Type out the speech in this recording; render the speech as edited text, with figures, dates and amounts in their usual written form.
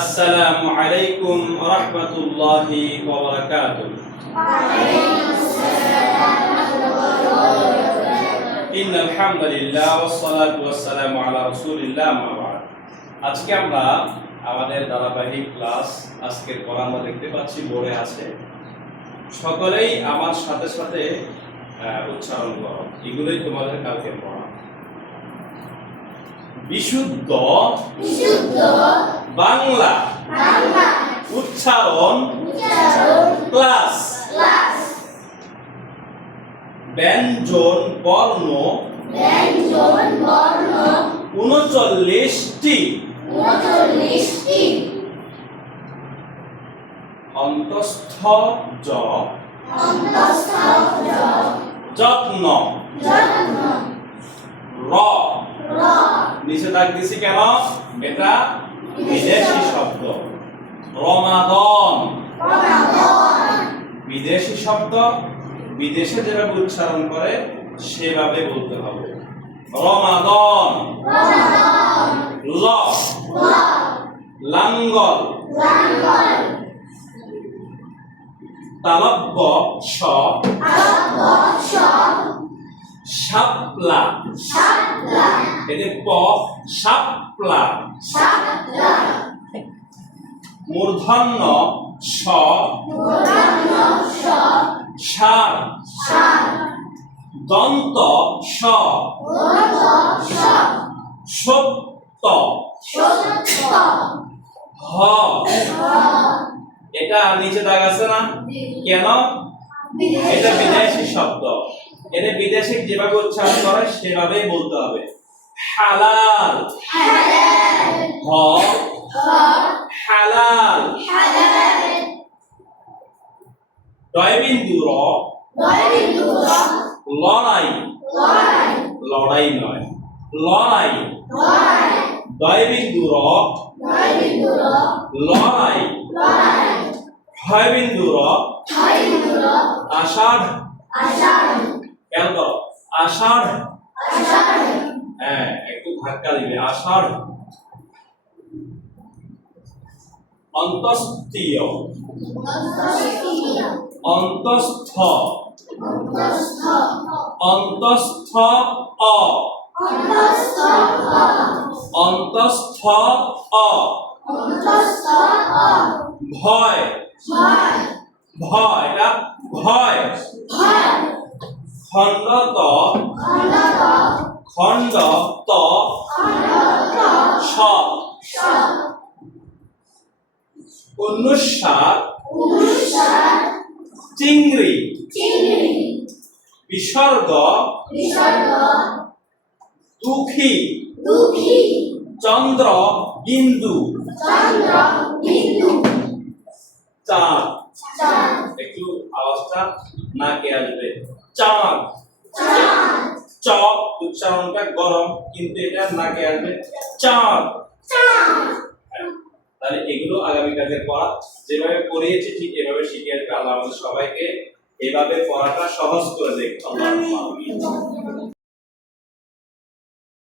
আসসালামু আলাইকুম ওয়া রাহমাতুল্লাহি ওয়া বারাকাতুহু। ইন্নাল হামদুলিল্লাহ ওয়াস সালাতু ওয়াস সালামু আলা রাসূলিল্লাহ আম্মা বা'দ। আজকে আমরা আমাদের ধারাবাহিক ক্লাস আজকের পড়া আমরা দেখতে পাচ্ছি বোর্ডে আছে। সকলেই আমার সাথে সাথে উচ্চারণ করো, এগুলোই তোমাদের কালকে পড়া। বিশুদ্ধ বাংলা উচ্চারণ ক্লাস। ব্যঞ্জন বর্ণ ৩৯টি। অন্তঃস্থ জ যত্ন র। নিচে দাগ দিছি কেন? এটা বিদেশি শব্দ। রমাদন বিদেশি শব্দ, বিদেশে যেভাবে উচ্চারণ করে সেভাবে বলতে হবে। রমাদন। ল লাঙ্গল। তালব্য শ শাপলা। এতে প শাপলা। মূর্ধন্য ষ ষাঁড়। দন্ত স সত্য। হ এটা নিচে দাগ আছে না কেন? এটা বিদেশি শব্দ, এটা বিদেশি যেভাবে উচ্চারণ করে সেভাবেই বলতে হবে। হালাল। হ হালাল। দয়বিন্দু র লড়াই। লড়াই নয়, লড়াই। দয়বিন্দু র লড়াই। ক্ষয়বিন্দু র আষাঢ়। খেয়াল করো, আষাঢ়। হ্যাঁ, একটু ধাক্কা দিবে। আষাঢ়। অন্তঃস্থীয় অন্তঃস্থ। অন্তঃস্থ অ অন্তঃস্থ অ। ভয়। ভয় এটা ভয়। খণ্ডত খণ্ড ত স। অনুস্বার চিংড়ি। বিসর্গ দুঃখী। চন্দ্র বিন্দু। চাঁদ। একটু আওয়াজটা নাকে আসবে। চাঁদ। চ উচ্চারণটা গরম, কিন্তু এটা নাকে আসবে। চাঁদ। তাহলে এগুলো আগামী কাজের পড়া, যেভাবে পড়িয়েছি ঠিক এভাবে শিখে আসবে। আল্লাহ আমাদের সবাইকে এভাবে পড়াটা সহজ করে দেখ। আল্লাহ